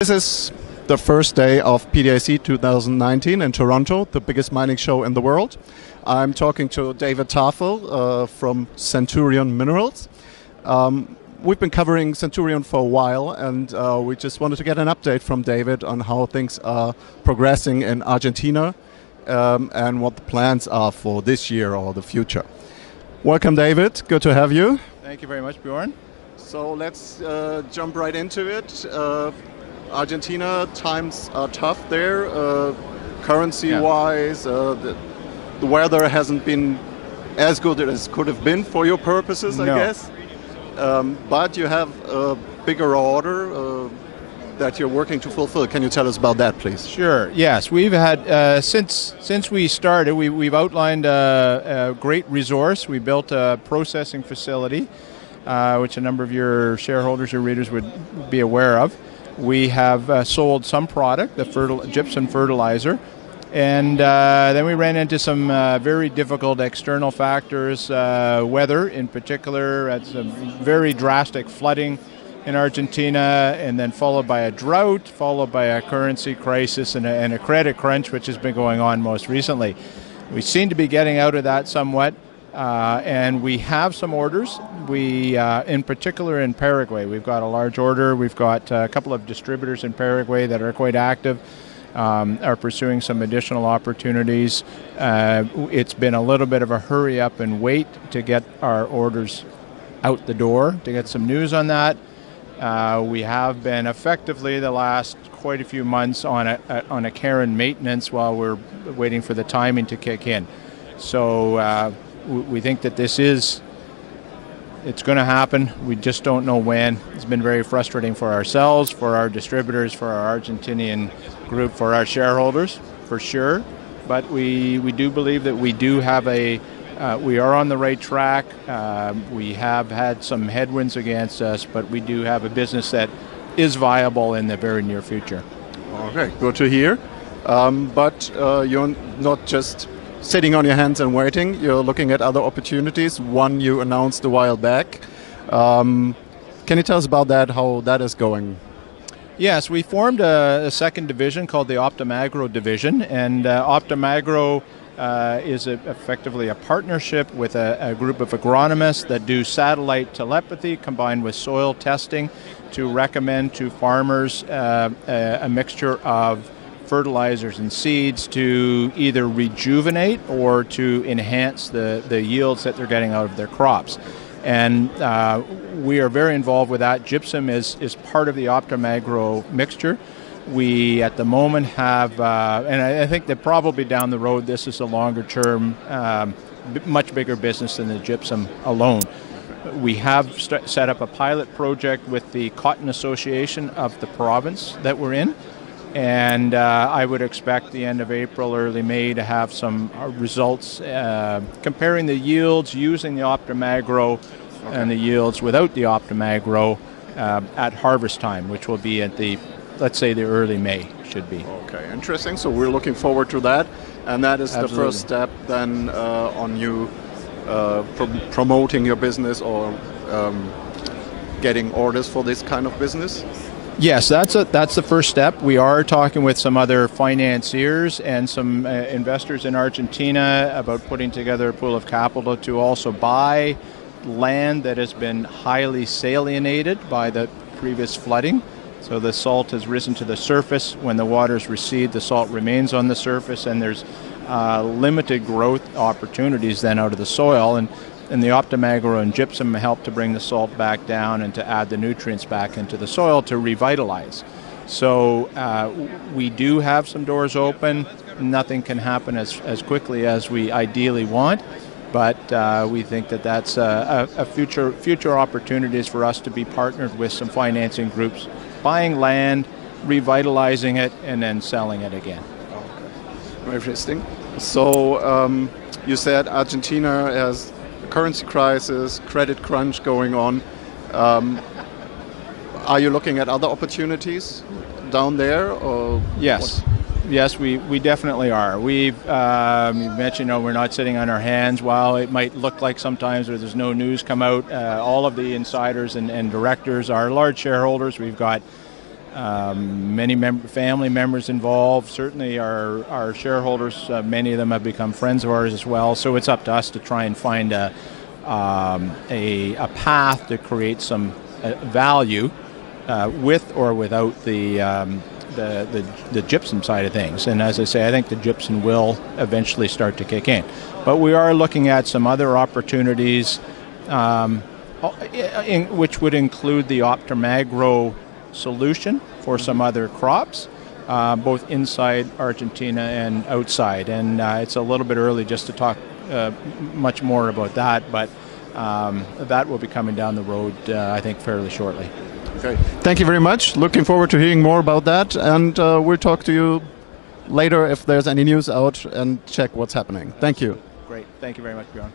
This is the first day of PDAC 2019 in Toronto, the biggest mining show in the world. I'm talking to David Tafel from Centurion Minerals. We've been covering Centurion for a while, and we just wanted to get an update from David on how things are progressing in Argentina and what the plans are for this year or the future. Welcome, David. Good to have you. Thank you very much, Bjorn. So let's jump right into it. Argentina, times are tough there, currency-wise. The weather hasn't been as good as could have been for your purposes, I guess. But you have a bigger order that you're working to fulfill. Can you tell us about that, please? Sure. Yes, we've had since we started, we've outlined a great resource. We built a processing facility, which a number of your shareholders or readers would be aware of. We have sold some product, the gypsum fertilizer, and then we ran into some very difficult external factors, weather in particular, had some very drastic flooding in Argentina, and then followed by a drought, followed by a currency crisis and a credit crunch, which has been going on most recently. We seem to be getting out of that somewhat. And we have some orders. We, in particular in Paraguay, we've got a large order. We've got a couple of distributors in Paraguay that are quite active, are pursuing some additional opportunities. It's been a little bit of a hurry up and wait to get our orders out the door, to get some news on that. We have been effectively the last quite a few months on a care and maintenance while we're waiting for the timing to kick in. So we think that it's going to happen. We just don't know when. It's been very frustrating for ourselves, for our distributors, for our Argentinian group, for our shareholders, for sure. But we do believe that we do have we are on the right track. We have had some headwinds against us, but we do have a business that is viable in the very near future. Okay, good to hear. But you're not just sitting on your hands and waiting. You're looking at other opportunities. One you announced a while back. Can you tell us about that, how that is going? Yes, we formed a second division called the Optimagro division, and Optimagro is effectively a partnership with a group of agronomists that do satellite telepathy combined with soil testing to recommend to farmers a mixture of fertilizers and seeds to either rejuvenate or to enhance the yields that they're getting out of their crops. And we are very involved with that. Gypsum is part of the Optimagro mixture. We, at the moment, have, and I think that probably down the road, this is a longer term, much bigger business than the gypsum alone. We have set up a pilot project with the Cotton Association of the province that we're in. And I would expect the end of April, early May to have some results comparing the yields using the Optimagro and the yields without the Optimagro at harvest time, which will be at let's say the early May should be. Okay, interesting. So we're looking forward to that. And that is Absolutely. The first step then on you promoting your business or getting orders for this kind of business? Yes, that's the first step. We are talking with some other financiers and some investors in Argentina about putting together a pool of capital to also buy land that has been highly salinated by the previous flooding. So the salt has risen to the surface. When the waters recede, the salt remains on the surface, and there's limited growth opportunities then out of the soil. And the Optimagro and gypsum help to bring the salt back down and to add the nutrients back into the soil to revitalize. So we do have some doors open. Nothing can happen as quickly as we ideally want, but we think that that's a future opportunities for us to be partnered with some financing groups, buying land, revitalizing it, and then selling it again. Okay. Very interesting. So you said Argentina has currency crisis, credit crunch going on. Are you looking at other opportunities down there? Or yes. Yes, we definitely are. We've you mentioned, we're not sitting on our hands. While it might look like sometimes there's no news come out, all of the insiders and directors are large shareholders. We've got many family members involved. Certainly our shareholders, many of them have become friends of ours as well. So it's up to us to try and find a path to create some value with or without the gypsum side of things. And as I say, I think the gypsum will eventually start to kick in. But we are looking at some other opportunities, which would include the Optimagro solution for some other crops, both inside Argentina and outside. And it's a little bit early just to talk much more about that, but that will be coming down the road, I think, fairly shortly. Okay. Thank you very much. Looking forward to hearing more about that, and we'll talk to you later if there's any news out and check what's happening. Thank you. Great. Thank you very much, Bjorn.